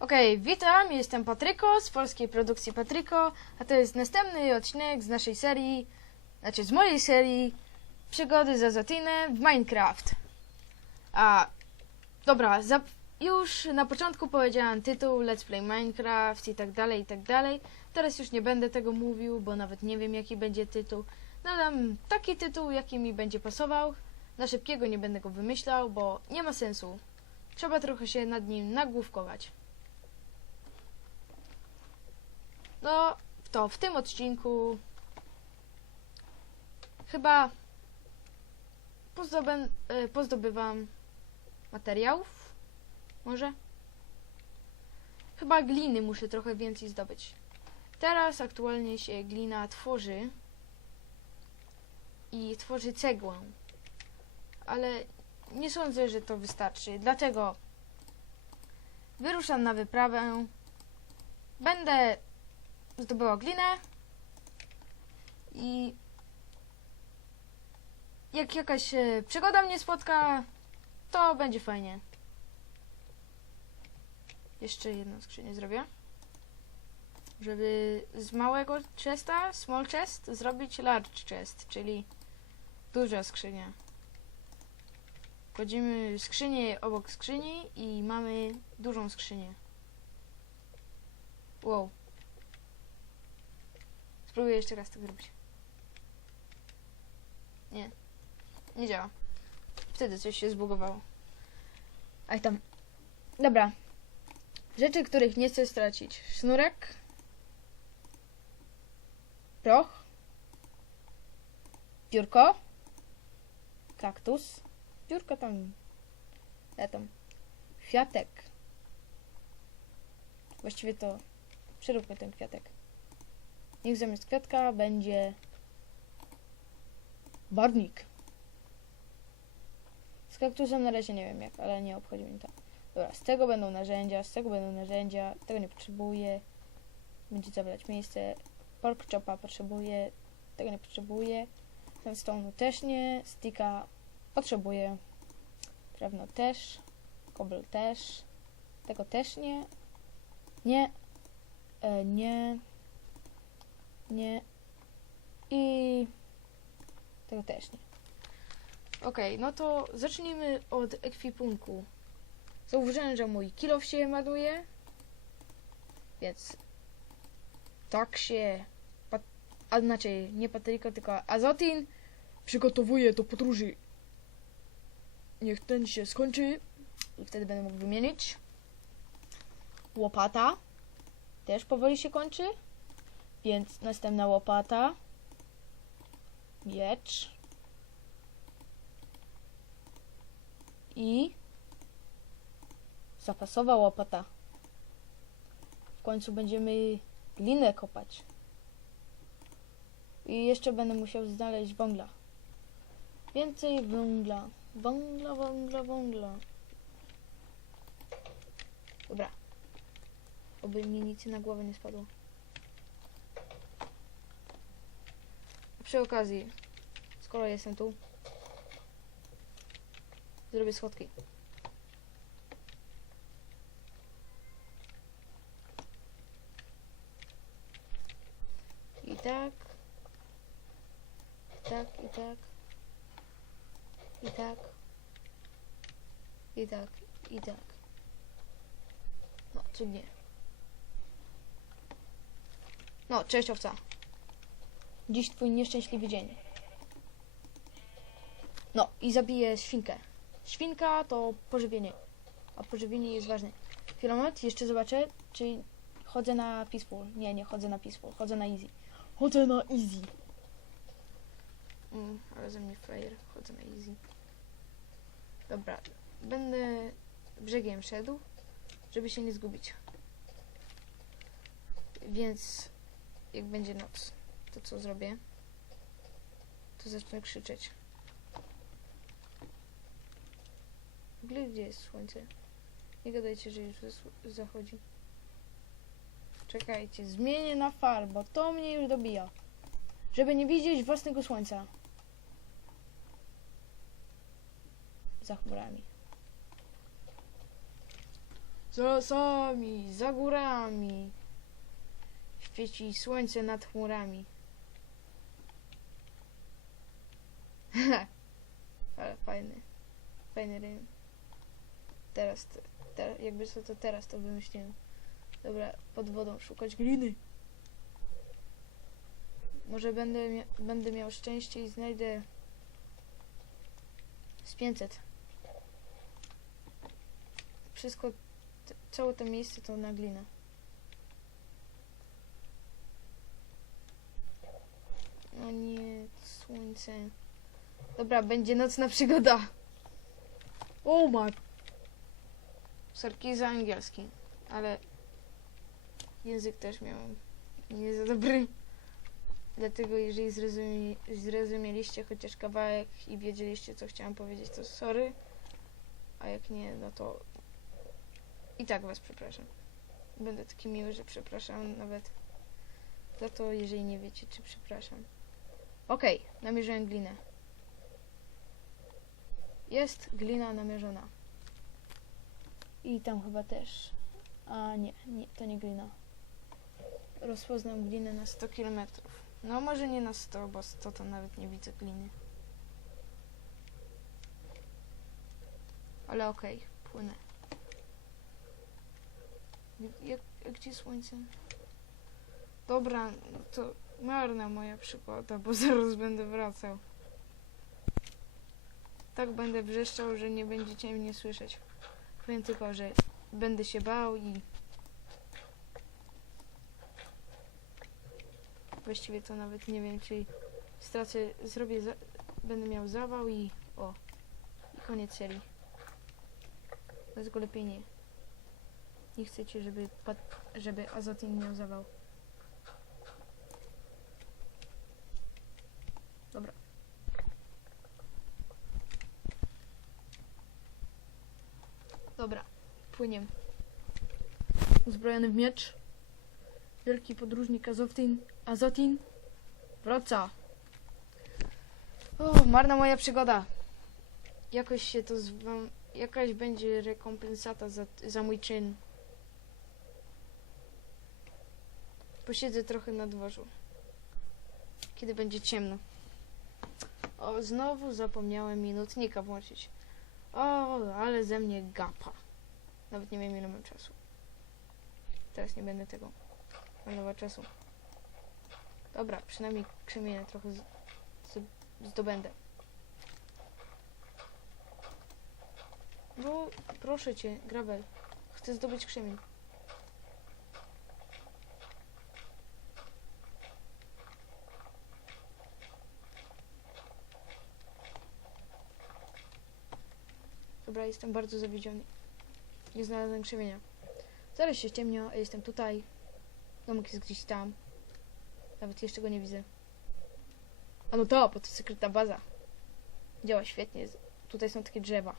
Okej, witam, jestem Patryko z polskiej produkcji Patryko, a to jest następny odcinek z naszej serii, znaczy z mojej serii Przygody z Azotinem w Minecraft. A, dobra, za, już na początku powiedziałam tytuł Let's Play Minecraft i tak dalej, i tak dalej. Teraz już nie będę tego mówił, bo nawet nie wiem jaki będzie tytuł. Nadam taki tytuł, jaki mi będzie pasował. Na szybkiego nie będę go wymyślał, bo nie ma sensu. Trzeba trochę się nad nim nagłówkować. No, to w tym odcinku chyba pozdobę, e, pozdobywam materiałów. Może? Chyba gliny muszę trochę więcej zdobyć. Teraz aktualnie się glina tworzy i tworzy cegłę. Ale nie sądzę, że to wystarczy. Dlatego wyruszam na wyprawę. Będę zdobyła glinę i jak jakaś e, przygoda mnie spotka, to będzie fajnie. Jeszcze jedną skrzynię zrobię. Żeby z małego chesta, small chest, zrobić large chest, czyli duża skrzynia. Kładziemy skrzynię obok skrzyni i mamy dużą skrzynię. Wow. Spróbuję jeszcze raz to zrobić. Nie. Nie działa. Wtedy coś się zbugowało. Aj tam. Dobra. Rzeczy, których nie chcę stracić. Sznurek. Proch. Piórko. Kaktus. Piórko tam. Ja tam. Kwiatek. Właściwie to przeróbmy ten kwiatek. Niech zamiast kwiatka będzie barwnik. Z kaktusem na razie nie wiem jak, ale nie obchodzi mnie to. Dobra, z tego będą narzędzia, z tego będą narzędzia, tego nie potrzebuję. Będzie zabrać miejsce. Pork chopa potrzebuję, tego nie potrzebuję. Sandstone'u też nie, sticka potrzebuję. Drewno też, kobel też, tego też nie. Nie, e, nie, nie i tego też nie. Okej, no to zacznijmy od ekwipunku. Zauważyłem, że mój kilof się marnuje, więc tak się, pat, a znaczy nie Patryko, tylko Azotin przygotowuje do podróży. Niech ten się skończy i wtedy będę mógł wymienić. Łopata też powoli się kończy, więc następna łopata. Miecz. I zapasowa łopata. W końcu będziemy glinę kopać. I jeszcze będę musiał znaleźć węgla. Więcej węgla. Węgla, węgla, węgla. Dobra. Oby mi nic na głowę nie spadło. Przy okazji, skoro jestem tu, zrobię schodki. I tak. I tak, i tak. I tak. I tak, i tak. No, cudnie. No, cześć owca. Dziś twój nieszczęśliwy dzień. No i zabiję świnkę. Świnka to pożywienie. A pożywienie jest ważne. Chwilomet, jeszcze zobaczę, czy chodzę na peaceful. Nie, nie chodzę na peaceful, chodzę na easy. Chodzę na easy. Mm, ale ze mnie frajer, chodzę na easy. Dobra, będę brzegiem szedł, żeby się nie zgubić. Więc jak będzie noc, to co zrobię? To zacznę krzyczeć. Gdzie jest słońce? Nie gadajcie, że już zachodzi. Czekajcie, zmienię na far, bo to mnie już dobija. Żeby nie widzieć własnego słońca. Za chmurami. Za lasami, za górami. Świeci słońce nad chmurami. Ale fajny. Fajny rym. Teraz, to, te, jakby co to teraz to wymyśliłem. Dobra, pod wodą szukać gliny. Może będę, mia- będę miał szczęście i znajdę z 500. Wszystko, całe to miejsce to na glinę. No nie, słońce. Dobra, będzie nocna przygoda. Oh my. Sorki za angielski, ale język też miałem nie za dobry. Dlatego jeżeli zrozumie, zrozumieliście chociaż kawałek i wiedzieliście co chciałam powiedzieć, to sorry. A jak nie, no to i tak was przepraszam. Będę taki miły, że przepraszam nawet za to, jeżeli nie wiecie, czy przepraszam. Okej, namierzyłem glinę. Jest glina namierzona. I tam chyba też. A nie, nie, to nie glina. Rozpoznam glinę na 100 km. No może nie na 100, bo 100 to nawet nie widzę gliny. Ale okej, płynę. Jak, gdzie słońce? Dobra, to marna moja przygoda, bo zaraz będę wracał. Tak będę wrzeszczał, że nie będziecie mnie słyszeć. Powiem tylko, że będę się bał i... Właściwie to nawet nie wiem, czy stracę, zrobię, za, będę miał zawał i... O, i koniec serii. Dlatego lepiej nie. Nie chcecie, żeby, żeby Azotin miał zawał. Dobra. Dobra, płyniemy. Uzbrojony w miecz. Wielki podróżnik Azotin, Azotin wraca. O, marna moja przygoda. Jakoś się to zwam, jakaś będzie rekompensata za, za mój czyn. Posiedzę trochę na dworzu. Kiedy będzie ciemno. O, znowu zapomniałem minutnika włączyć. O, ale ze mnie gapa. Nawet nie wiem ile mam czasu. Teraz nie będę tego marnować czasu. Dobra, przynajmniej krzemienę trochę z, z, zdobędę. No, proszę cię, Gravel. Chcę zdobyć krzemień. Dobra, jestem bardzo zawiedziony. Nie znalazłem krzemienia. Zaraz się ściemnia, a jestem tutaj. Domek jest gdzieś tam. Nawet jeszcze go nie widzę. A no to, bo to sekretna baza. Działa świetnie. Tutaj są takie drzewa.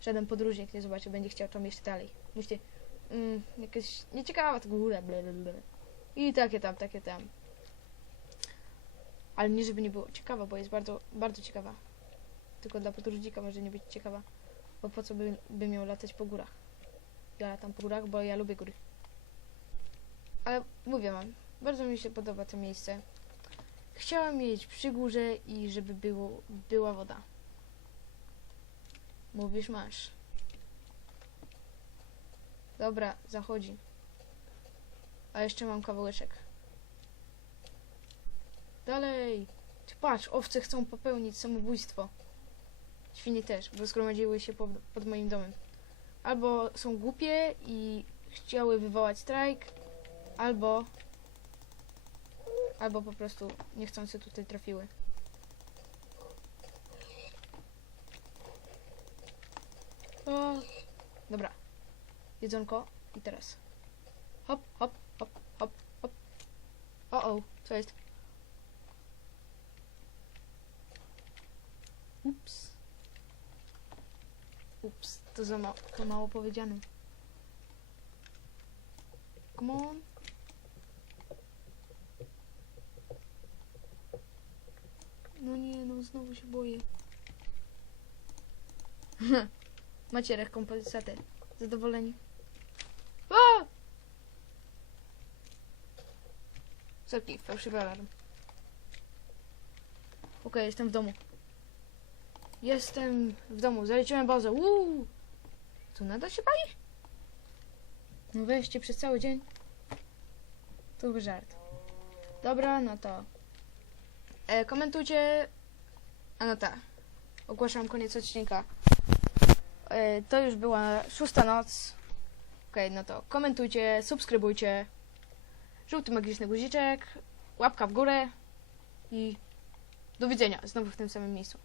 Żaden podróżnik nie zobaczy, będzie chciał tam jeszcze dalej. Myślcie, mm, jakaś nieciekawa ta góra. I takie tam, takie tam. Ale nie, żeby nie było ciekawa, bo jest bardzo, bardzo ciekawa. Tylko dla podróżnika może nie być ciekawa. Bo po co by, by miał latać po górach? Ja latam po górach, bo ja lubię góry. Ale mówię wam, bardzo mi się podoba to miejsce. Chciałam mieć przy górze i żeby było, była woda. Mówisz, masz. Dobra, zachodzi. A jeszcze mam kawałeczek. Dalej. Ty patrz, owce chcą popełnić samobójstwo. Świnie też, bo zgromadziły się pod, pod moim domem. Albo są głupie i chciały wywołać strajk, albo albo po prostu niechcący tutaj trafiły. O, dobra. Jedzonko i teraz. Hop, hop, hop, hop, hop. O, o, co jest? Ups, to za ma to mało powiedziane. Come on. No nie, no znowu się boję. Macie rekompensatę. Zadowoleni. O! Soki, fałszywy alarm. Okej, okay, jestem w domu. Jestem w domu, zaliczyłem bazę. Uuu! To nadal się pali? No weźcie przez cały dzień. To chyba żart. Dobra, no to. E, komentujcie. A no tak. Ogłaszam koniec odcinka. E, to już była szósta noc. Okej, no to komentujcie, subskrybujcie. Żółty magiczny guziczek, łapka w górę i do widzenia znowu w tym samym miejscu.